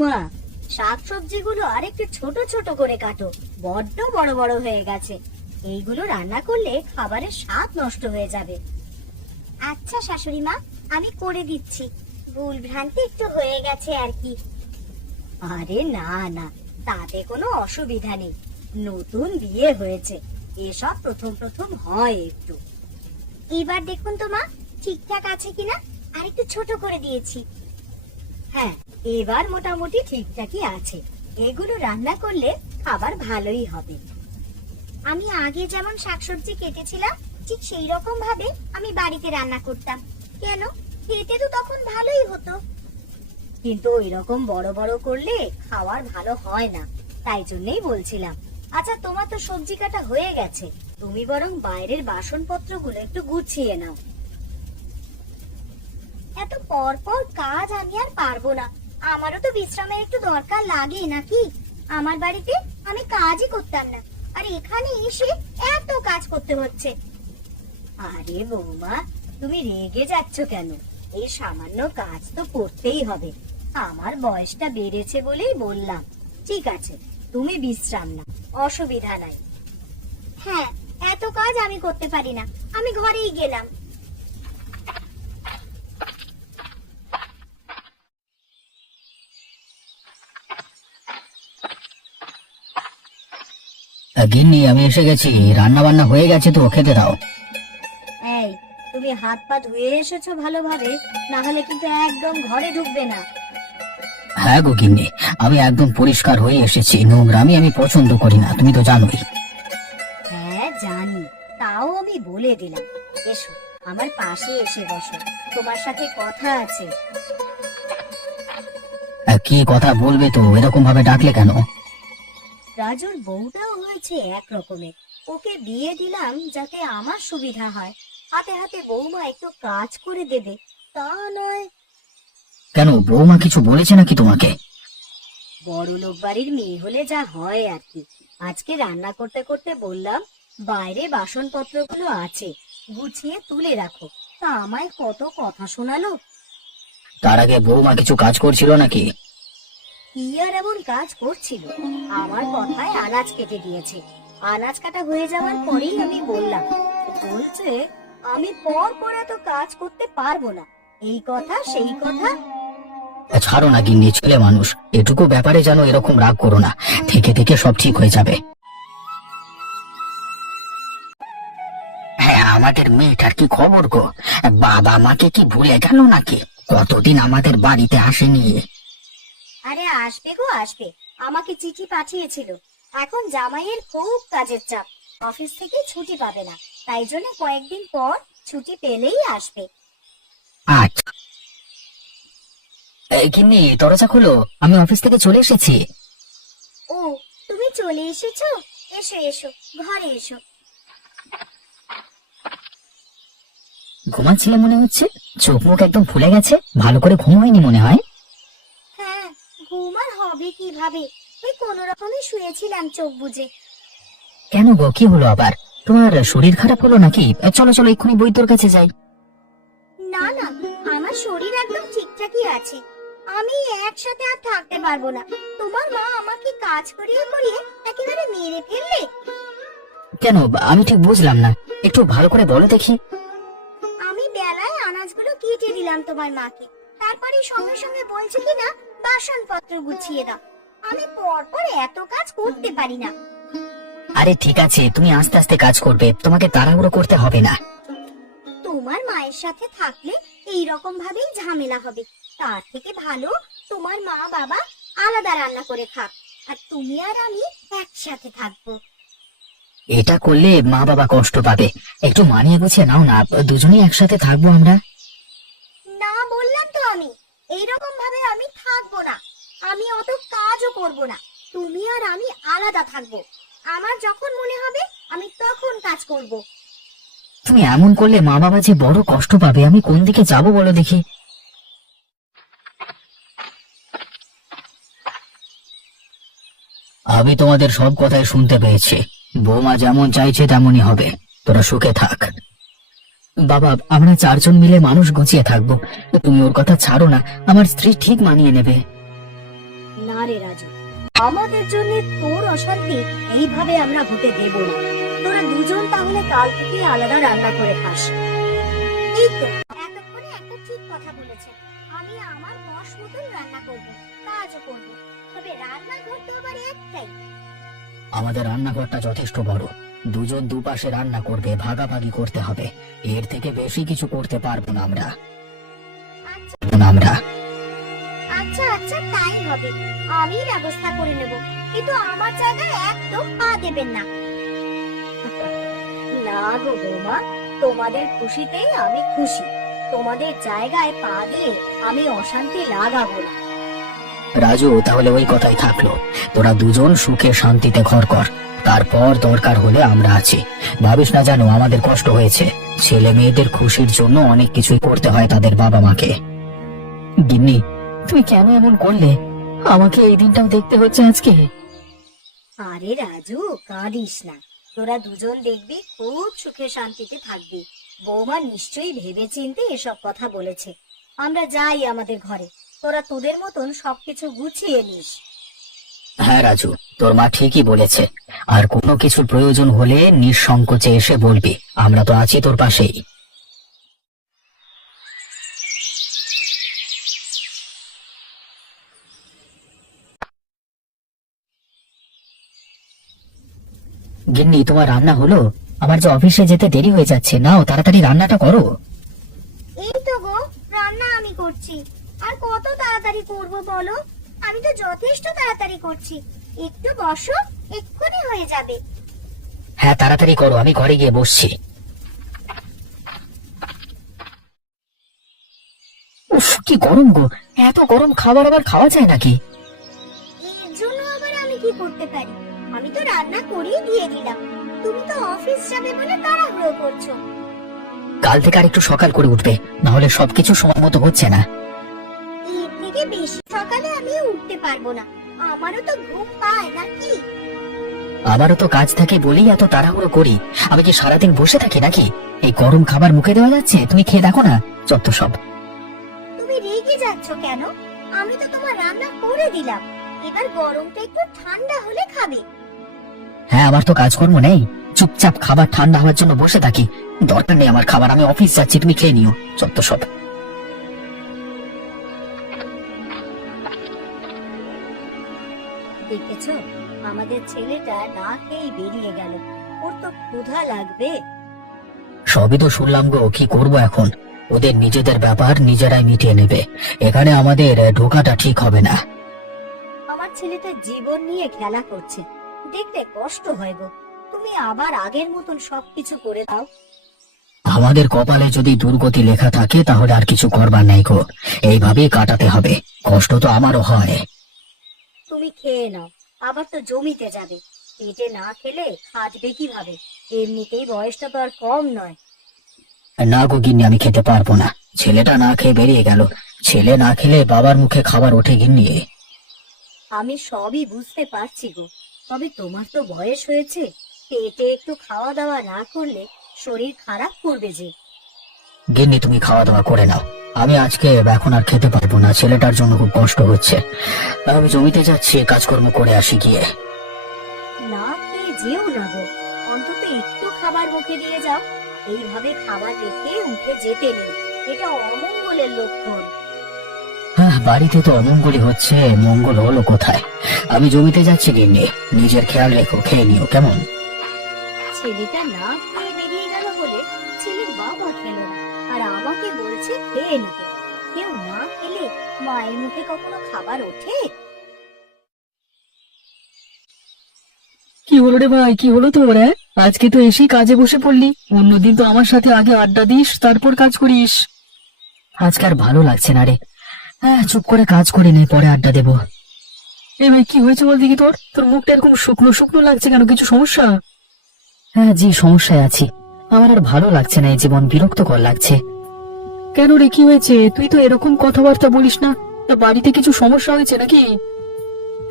মা, শাকসবজিগুলো আর একটু ছোট ছোট করে কাটো, বড্ড বড় বড় হয়ে গেছে। এইগুলো রান্না করলে খাবারের স্বাদ নষ্ট হয়ে যাবে। আচ্ছা শাশুড়ি মা, আমি করে দিচ্ছি। ভুল ভ্রান্তি একটু হয়ে গেছে আর কি। আরে না না, তাতে কোনো অসুবিধা নেই। নতুন বিয়ে হয়েছে, এসব প্রথম প্রথম হয় একটু। এবার দেখুন তো মা, ঠিকঠাক আছে কিনা। আর একটু ছোট করে দিয়েছি। হ্যাঁ, এবার মোটামুটি ঠিকঠাকই আছে। এগুলো রান্না করলে খাবার ভালোই হবে। আমি আগে যেমন শাকসবজি কেটেছিলাম ঠিক সেই রকম ভাবে আমি বাড়িতে রান্না করতাম। কেন, খেতে তো তখন ভালোই হতো। কিন্তু ওই রকম বড় বড় করলে খাওয়ার ভালো হয় না, তাই জন্যই বলছিলাম। আচ্ছা, তোমার তো সবজি কাটা হয়ে গেছে, তুমি বরং বাইরের বাসনপত্রগুলো একটু গুছিয়ে নাও। এত পর পর কাজ আমি আর পারবো না। আমারও তো বিশ্রামের একটু দরকার লাগে নাকি। আমার বাড়িতে আমি কাজই করতাম না, আর এখানে এসে এত কাজ করতে হচ্ছে। আরে বৌমা, তুমি রেগে যাচ্ছ কেন? এই সামান্য কাজ তো করতেই হবে। আমার বয়সটা বেড়েছে বলেই বললাম। ঠিক আছে, তুমি বিশ্রাম নাও, অসুবিধা নাই। হ্যাঁ, এত কাজ আমি করতে পারি না, আমি ঘরেই গেলাম। গিন্নি, আমি এসে গেছি। রান্না বান্না হয়ে গেছে তো, খেতে দাও। এই, তুমি হাত পা ধুয়ে এসেছো ভালোভাবে, না হলে কিন্তু একদম ঘরে ঢুকবে না। হ্যাঁ গো গিন্নি, আমি একদম পরিষ্কার হয়ে এসেছি। নোংরামি আমি পছন্দ করি না, তুমি তো জানোই। হ্যাঁ জানি, তাও আমি বলে দিলাম। এসো, আমার পাশে এসে বসো, তোমার সাথে কথা আছে। কি কথা বলবে তো? এরকম ভাবে ডাকলে কেন? রাজুর বউটাও হয়েছে এক রকমের। ওকে বিয়ে দিলাম যাতে আমার সুবিধা হয়। হাতে হাতে বৌমা একটু কাজ করে দেবে, তা নয়। কেন, বৌমা কিছু বলেছে নাকি তোমাকে? বড় লোক বাড়ির মেয়ে হলে যা হয় আর কি। আজকে রান্না করতে করতে বললাম, বাইরে বাসনপত্রগুলো আছে, গুছিয়ে তুলে রাখো। তা আমায় কত কথা শোনালো। তার আগে বৌমা কিছু কাজ করছিল নাকি? কি আর এমন কাজ করছিল, আমার কথায় আনাজ কেটে দিয়েছে। আনাজ কাটা হয়ে যাওয়ার পরেই আমি বললাম, বলছে আমি পর পর এত কাজ করতে পারবো না, এই কথা সেই কথা। ছাড়ো না গিন্নি, ছেলে মানুষ, এটুকু ব্যাপারে যেন এরকম রাগ করো না। থেকে থেকে সব ঠিক হয়ে যাবে। হ্যাঁ, আমাদের মেয়েটার কি খবর গো? বাবা মাকে কি ভুলে গেল নাকি? কতদিন আমাদের বাড়িতে আসেনি। আরে আসবে গো আসবে, আমাকে চিঠি পাঠিয়েছিল। এখন জামাইয়ের খুব কাজের চাপ, অফিস থেকে ছুটি পাবে না, তাই জন্য কয়েকদিন পর ছুটি পেলেই আসবে। আচ্ছা, গিন্নি দরজা খোলো, আমি অফিস থেকে চলে এসেছি। ও, তুমি চলে এসেছো? এসো এসো, ঘরে এসো। ঘুমাচ্ছিলে মনে হচ্ছে, চোখ মুখ একদম ফুলে গেছে। ভালো করে ঘুম হয়নি মনে হয়। হ্যাঁ, ঘুম আর হবে কিভাবে, ওই কোনো রকমে শুয়েছিলাম চোখ বুজে। কেন গো, কি হলো আবার? তোমার শরীর খারাপ হলো নাকি? চলো চলো, এক্ষুনি বৈদ্যর কাছে যাই। না না, আমার শরীর একদম ঠিকঠাকই আছে। আমি একসাথে আর থাকতে পারবো না। তোমার মা আমাকে কাজ করিয়ে করিয়ে একেবারে মেরে ফেললে। কেন, আমি ঠিক বুঝলাম না, একটু ভালো করে বলো দেখি। আমি বেলায় আনাজগুলো কেটে দিলাম তোমার মাকে, তারপরে সঙ্গে সঙ্গে বলছে কিনা বাসনপত্র গুছিয়ে দাও। আমি পর পর এত কাজ করতে পারি না। আরে ঠিক আছে, তুমি আস্তে আস্তে কাজ করবে, তোমাকে তাড়াহুড়ো করতে হবে না। তোমার মায়ের সাথে থাকলে এই রকম ভাবেই ঝামেলা হবে। তার থেকে ভালো তোমার মা বাবা আলাদা রান্না করে খাক, আর তুমি আর আমি একসাথে থাকবো। এটা করলে মা বাবা কষ্ট পাবে। একটু মানিয়ে গুছিয়ে নাও না, দুজনেই একসাথে থাকবো আমরা। না বললাম তো, আমি এইরকম ভাবে আমি থাকবো না। আমি অত কাজও করব না, তুমি আর আমি আলাদা থাকবো। আমার যখন মনে হবে আমি তখন কাজ করব। তুমি এমন করলে মা বাবা যে বড় কষ্ট পাবে, আমি কোন দিকে যাব বলো দেখি। আমি তোমাদের সব কথাই শুনতে পেয়েছি। বৌমা যেমন চাইছে তেমনই হবে, তোরা সুখে থাক। বাবা, আমরা চারজন মিলে মানুষ গুছিয়ে থাকবো, তুমি ওর কথা ছাড়ো না, আমার স্ত্রী ঠিক মানিয়ে নেবে। না রে রাজু, আমাদের জন্য তোর অশান্তি এইভাবে আমরা হতে দেব না। তোরা দুজন তাহলে কাল থেকে আলাদা রান্না করে খাস। এই তো এতক্ষণে একটা ঠিক কথা বলেছে। আমি আমার মশ মতন রান্না করব, কাজও করব, তবে রান্নাঘর তো আবার একটাই। আমাদের রান্নাঘরটা যথেষ্ট বড়, দুজন দুপাশে রান্না করবে, ভাগাভাগি করতে হবে। এর থেকে বেশি কিছু করতে পারবো না আমরা। আমরা আচ্ছা আচ্ছা, তাই হবে, আমি ব্যবস্থা করে নেব, কিন্তু আমার জায়গায় একদম পা দেবেন না। না গো বৌমা, তোমাদের খুশিতেই আমি খুশি। তোমাদের জায়গায় পা দিয়ে আমি অশান্তি লাগাবো না। রাজু, তাহলে ওই কথাই থাকলো, তোরা দুজন সুখে শান্তিতে ঘর কর, তারপর দরকার হলে আমরা আছি। ভাবিস না জানো আমাদের কষ্ট হয়েছে, ছেলে মেয়েদের খুশির জন্য অনেক কিছুই করতে হয় তাদের বাবা মাকে। গিন্নি, তুমি কেন এমন করলে? আমাকে এই দিনটাও দেখতে হচ্ছে আজকে। আরে রাজু, কাঁদিস না, তোরা দুজন দেখবি খুব সুখে শান্তিতে থাকবি। বৌমা নিশ্চয়ই ভেবে চিন্তে এসব কথা বলেছে। আমরা যাই আমাদের ঘরে, তোরা তোদের মতন সবকিছু গুছিয়ে নিস। হ্যাঁ রাজু, তোর মা ঠিকই বলেছে, আর কোনো কিছুর প্রয়োজন হলে নিঃসংকোচে এসে বলবি, আমরা তো আছি তোর পাশেই। গিন্নি, তোমার রান্না হলো? আমার যে অফিসে যেতে দেরি হয়ে যাচ্ছে, নাও তাড়াতাড়ি রান্নাটা করো। এই তো গো, রান্না আমি করছি। আর কত তাড়াতাড়ি করব বলো? আমি তো যথেষ্ট তাড়াতাড়ি করছি। একটু বসো, এক্ষুনি হয়ে যাবে। হ্যাঁ তাড়াতাড়ি করো, আমি ঘরে গিয়ে বসছি। উফ, কি গরম গো! এত গরম খাবার আবার খাওয়া যায় নাকি? এর জন্য আবার আমি কি করতে পারি? আমি তো রান্না করেই দিয়ে দিলাম। তুমি তো অফিস যাবে বলে তাড়াহুড়ো করছো। কাল থেকে আর একটু সকাল করে উঠবে, না হলে সবকিছু সময় মতো হচ্ছে না। এর থেকে বেশি সকালে আমি উঠতে পারবো না, আমারও তো ঘুম পায় নাকি। আমারও তো কাজ থাকে বলেই এত তাড়াহুড়ো করি। আমি কি সারাদিন বসে থাকি নাকি? এই গরম খাবার মুখে দেওয়া যাচ্ছে? তুমি খেয়ে দেখো না, যত সব। তুমি রেগে যাচ্ছ কেন? আমি তো তোমার রান্না করে দিলাম, এবার গরমটা একটু ঠান্ডা হলে খাবে। হ্যাঁ, আমার তো কাজকর্ম নেই, চুপচাপ খাবার ঠান্ডা হওয়ার জন্য বসে থাকি। দরকার নেই আমার খাবার, আমি অফিস যাচ্ছি, তুমি খেয়ে নিও, যত সব। দেখেছো, আমাদের ছেলেটা না খেয়েই বেরিয়ে গেল। ওর তো ক্ষুধা লাগবে। সবই তো শুনলাম গো, কি করব এখন? ওদের নিজেদের ব্যাপার নিজেরাই মিটিয়ে নেবে, এখানে আমাদের ঢোকাটা ঠিক হবে না। আমার ছেলেটা জীবন নিয়ে খেলা করছে, দেখতে কষ্ট হয় গো। তুমি আবার আগের মতন সবকিছু করে দাও। আমাদের কপালে যদি দুর্গতি লেখা থাকে তাহলে আর কিছু করবার নাই গো, এইভাবেই কাটাতে হবে। কষ্ট তো আমারও হয়। তুমি খেয়ে নাও, আবার তো জমিতে যাবে। পেটে না খেলে খাটবে কিভাবে? এমনিতেই বয়সটা তো আর কম নয়। না গো গিন্নি, আমি খেতে পারবো না। ছেলেটা না খেয়ে বেরিয়ে গেল, ছেলে না খেলে বাবার মুখে খাবার ওঠে গিন্নি। আমি সবই বুঝতে পারছি গো, তবে তোমার তো বয়স হয়েছে, পেটে একটু খাওয়া দাওয়া না করলে শরীর খারাপ করবে যে। গিন্নি, তুমি খাওয়া দাওয়া করে নাও, আমি আজকে এখন আর খেতে পারবো না, ছেলেটার জন্য খুব কষ্ট হচ্ছে। আমি জমিতে যাচ্ছি, কাজকর্ম করে আসি গিয়ে। না খেয়ে যেও না গো, অন্তত একটু খাবার মুখে দিয়ে যাও। এইভাবে খাবার রেখে উঠে যেতে নেই, এটা অমঙ্গলের লক্ষণ। হ্যাঁ, বাড়িতে তো অমঙ্গলই হচ্ছে, মঙ্গল হলো কোথায়? আমি জমিতে যাচ্ছি গিন্নি, নিজের খেয়াল রেখো, খেয়ে নিও কেমন? ছেলেটা না খেয়ে বেরিয়ে গেল বলে ছেলের বাবা খেলো না, আর আমাকে বলছে খেয়ে নিতে। কেউ না খেলে মায়ের মুখে কখনো খাবার ওঠে? কি হলো রে ভাই, কি হলো তোর? আজকে তো এসেই কাজে বসে পড়লি, অন্যদিন তো আমার সাথে আগে আড্ডা দিস তারপর কাজ করিস। আজকে আর ভালো লাগছে না রে। হ্যাঁ, চুপ করে কাজ করে নে, পরে আড্ডা দেবো। এ ভাই, কি হয়েছে বল দেখি? তোর তোর মুখটা এরকম শুকনো শুকনো লাগছে কেন? কিছু সমস্যা? হ্যাঁ জি, সমস্যায় আছি। আমার আর ভালো লাগছে না, এই জীবন বিরক্তকর লাগছে। কেন রে, কি হয়েছে? তুই তো এরকম কথাবার্তা বলিস না। তা বাড়িতে কিছু সমস্যা হয়েছে নাকি?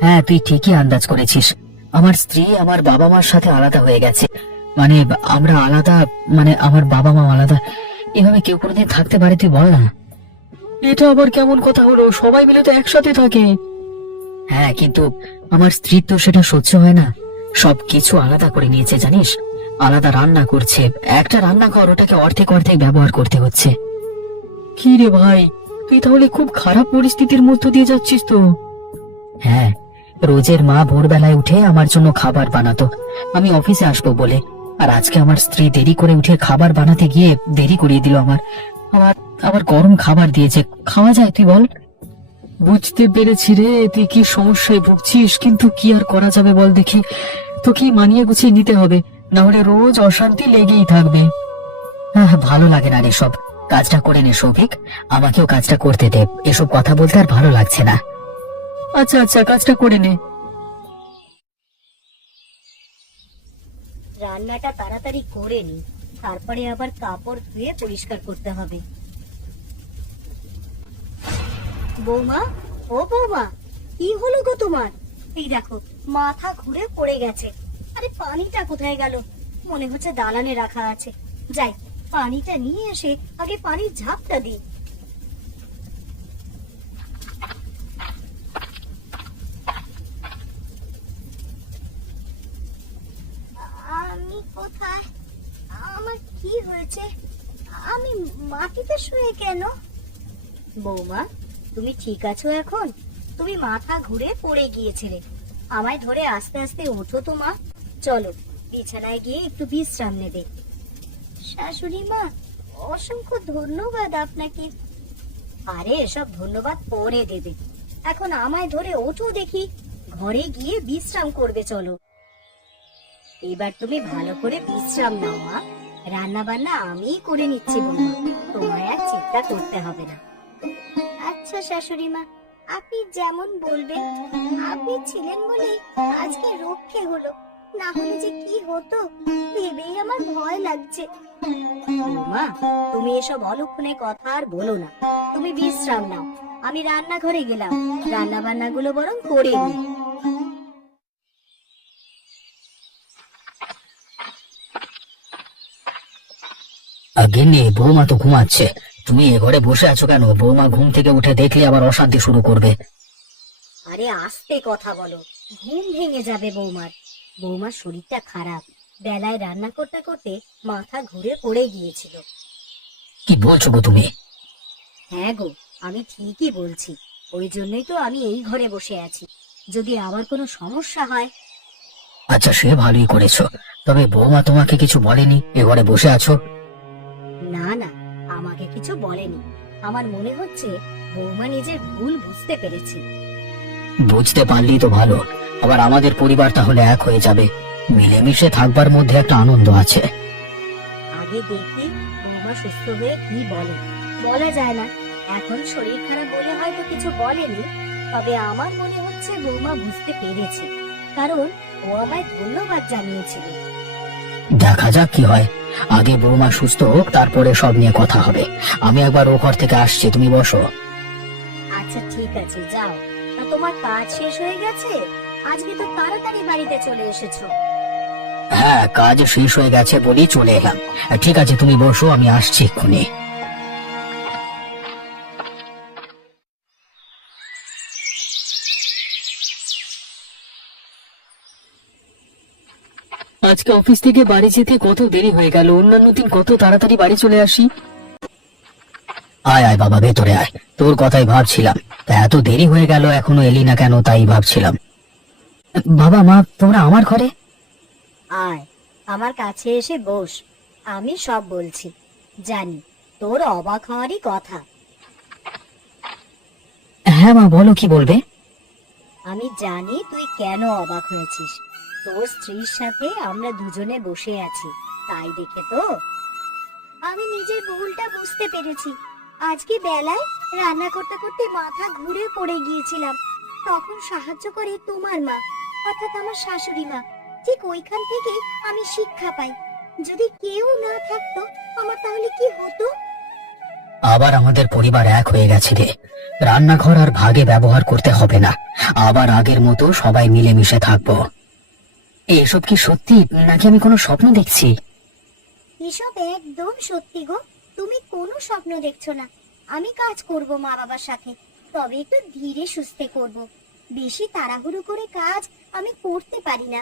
হ্যাঁ, তুই ঠিকই আন্দাজ করেছিস। আমার স্ত্রী আমার বাবা মার সাথে আলাদা হয়ে গেছে। মানে আমরা আলাদা, মানে আমার বাবা মা আলাদা। এভাবে কেউ কোনোদিন থাকতে পারে তুই বল না? এটা আবার কেমন কথা হলো? সবাই মিলে তো একসাথে থাকে। হ্যাঁ, কিন্তু আমার স্ত্রীর তো সেটা সহ্য হয় না। সবকিছু আলাদা করে নিয়েছে জানিস, আলাদা রান্না করছে। একটা রান্নাঘর, ওটাকে অর্ধেক অর্ধেক ব্যবহার করতে হচ্ছে। কি রে ভাই, তুই তাহলে খুব খারাপ পরিস্থিতির মধ্য দিয়ে যাচ্ছিস তো। হ্যাঁ, রোজের মা ভোরবেলায় উঠে আমার জন্য খাবার বানাতো, আমি অফিসে আসবো বলে। আর আজকে আমার স্ত্রী দেরি করে উঠে খাবার বানাতে গিয়ে দেরি করিয়ে দিল আমার। আবার আবার গরম খাবার দিয়েছে, খাওয়া যায় তুই বল? বুঝতে পেরেছি রে, তুই কি সমস্যায় ভুগছিস, কিন্তু কি আর করা যাবে বল দেখি। তোকে মানিয়ে গুছিয়ে নিতে হবে, না হলে রোজ অশান্তি লেগেই থাকবে। ভালো লাগে না রে সব। কাজটা করে নে সৌভিক, আমাকেও কাজটা করতে দে। এসব কথা বলতে আর ভালো লাগছে না। আচ্ছা আচ্ছা, কাজটা করে নে। রান্নাটা তাড়াতাড়ি করে নি, তারপরে আবার কাপড় ধুয়ে পরিষ্কার করতে হবে। বৌমা, ও বৌমা, কি হলো গো তোমার? এই দেখো, মাথা ঘুরে পড়ে গেছে। আরে পানিটা কোথায় গেল? মনে হচ্ছে দালানে রাখা আছে। যাই, পানিটা নিয়ে এসে আগে পানির ঝাপটা দিই। আমি কোথায়? আমার কি হয়েছে? আমি মাটিতে শুয়ে কেন? বৌমা, তুমি ঠিক আছো এখন? তুমি মাথা ঘুরে পড়ে গিয়েছিলে। আমায় ধরে আস্তে আস্তে ওঠো তো মা। চলো, বিছানায় গিয়ে একটু বিশ্রাম নেবে। শাশুড়ি মা, অসংখ্য ধন্যবাদ আপনাকে। আরে এসব ধন্যবাদ পরে দেবে, এখন আমায় ধরে ওঠো দেখি। ঘরে গিয়ে বিশ্রাম করবে, চলো। এবার তুমি ভালো করে বিশ্রাম নাও মা। রান্না বান্না আমিই করে নিচ্ছি বৌমা, তোমায় আর চিন্তা করতে হবে না। আচ্ছা শাশুড়ি মা, আপনি যেমন বলবেন। আপনি ছিলেন বলে আজকে রক্ষে হলো, না হলে যে কি হতো ভেবেই আমার ভয় লাগছে। মা, তুমি এসব অলক্ষণে কথা আর বলো না। তুমি বিশ্রাম নাও, আমি রান্নাঘরে গেলাম। রান্না বান্না গুলো বরং করে নিই। গিন্নি, বৌমা তো ঘুমাচ্ছে, তুমি এ ঘরে বসে আছো কেন? বৌমা ঘুম থেকে উঠে দেখলে আবার অশান্তি শুরু করবে। আরে আস্তে কথা বলো, ঘুম ভেঙে যাবে বৌমার। বৌমার শরীরটা খারাপ, বেলায় রান্না করতে করতে মাথা ঘুরে পড়ে গিয়েছিল। কি বলছো গো তুমি? হ্যাঁ গো, আমি ঠিকই বলছি। ওই জন্যই তো আমি এই ঘরে বসে আছি, যদি আবার কোনো সমস্যা হয়। আচ্ছা, সে ভালোই করেছো। তবে বৌমা তোমাকে কিছু বলেনি এ ঘরে বসে আছো? না না, আমাকে কিছু বলেনি। আমার মনে হচ্ছে বৌমা নিজের ভুল বুঝতে পেরেছে। বুঝতে পারলেই তো ভালো, আবার আমাদের পরিবার তাহলে এক হয়ে যাবে। মিলেমিশে থাকবার মধ্যে একটা আনন্দ আছে। আগে দেখি বৌমা সুস্থ হয়ে কি বলে। বলা যায় না, এখন শরীর খারাপ বলে হয়তো কিছু বলেনি। তবে আমার মনে হচ্ছে বৌমা বুঝতে পেরেছে, কারণ ও আমায় ধন্যবাদ জানিয়েছিল। দেখা যাক কি হয়। আগে বৌমা সুস্থ হোক, তারপরে সব নিয়ে কথা হবে। আমি একবার ও ঘর থেকে আসছি, তুমি বসো। আচ্ছা ঠিক আছে, যাও। তা তোমার কাজ শেষ হয়ে গেছে? আজকে তো তাড়াতাড়ি বাড়িতে চলে এসেছো। হ্যাঁ, কাজ শেষ হয়ে গেছে বলেই চলে এলাম। ঠিক আছে, তুমি বসো, আমি আসছি এক্ষুনি। আজকে অফিস থেকে বাড়ি যেতে কত দেরি হয়ে গেল, অন্যান্য দিন কত তাড়াতাড়ি বাড়ি চলে আসি। আয় আয় বাবা, ভেতরে আয়, তোর কথাই ভাবছিলাম। তা এত দেরি হয়ে গেল, এখনো এলি না কেন তাই ভাবছিলাম। বাবা মা, তোমরা আমার ঘরে? আয়, আমার কাছে এসে বস। আমি সব বলছি। জানি তোর অবাক হওয়ারই কথা। হ্যাঁ মা, বলো, কি বলবে? আমি জানি তুই কেন অবাক হয়েছিস। তোর স্ত্রীর সাথে আমরা দুজনে বসে আছি, তাই দেখে তো আমি নিজের ভুলটা বুঝতে পেরেছি। আজকে বেলায় রান্না করতে করতে মাথা ঘুরে পড়ে গিয়েছিলাম, তখন সাহায্য করে তোমার মা, অর্থাৎ আমার শাশুড়ি মা। ঠিক ওইখান থেকে আমি শিক্ষা পাই, যদি কেউ না থাকতো আমার তাহলে কি হতো। আবার আমাদের পরিবার এক হয়ে গেছে রে। রান্নাঘর আর ভাগে ব্যবহার করতে হবে না, আবার আগের মতো সবাই মিলেমিশে থাকবো। এসব কি সত্যি নাকি আমি কোনো স্বপ্ন দেখছি? এসব একদম সত্যি গো, তুমি কোনো স্বপ্ন দেখছো না। আমি কাজ করব মা বাবার সাথে, তবে একটু ধীরে সুস্থে করব। বেশি তাড়াহুড়ো করে কাজ আমি করতে পারি না।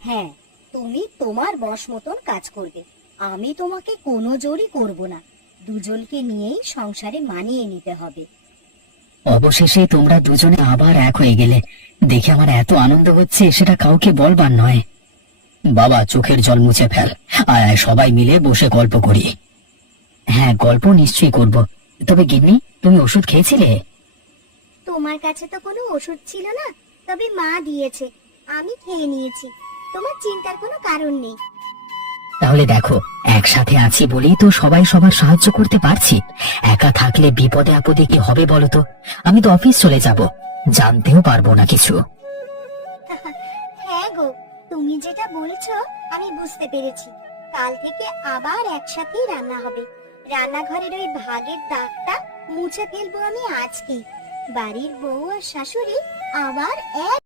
হ্যাঁ, তুমি তোমার বশ মতন কাজ করবে, আমি তোমাকে কোনো জোরই করব না। দুজনকে নিয়েই সংসারে মানিয়ে নিতে হবে। অবশেষে তোমরা দুজনে আবার এক হয়ে গেলে, দেখে আমার এত আনন্দ হচ্ছে, সেটা কাউকে বলবার নয়। বাবা, চোখের জল মুছে ফেল, আয় আয় সবাই মিলে বসে গল্প করি। হ্যাঁ, গল্প নিশ্চয়ই করব। তবে গিন্নি, তুমি ওষুধ খেয়েছিলে? তোমার কাছে তো কোনো ওষুধ ছিল না, তবে মা দিয়েছে, আমি খেয়ে নিয়েছি। তোমার চিন্তার কোনো কারণ নেই। তাহলে দেখো, একসাথে আছি বলেই তো সবাই সবার সাহায্য করতে পারছি। একা থাকলে বিপদে আপদে কি হবে বলো তো? আমি তো অফিস চলে যাব, জানতেও পারবো না কিছু। হ্যাঁ গো, তুমি যেটা বলছো আমি বুঝতে পেরেছি। কাল থেকে আবার একসাথেই রান্না হবে। রান্নাঘরের ওই ভাগের দাগটা মুছে ফেলবো আমি আজকেই। বাড়ির বউ আর শাশুড়ি আবার এক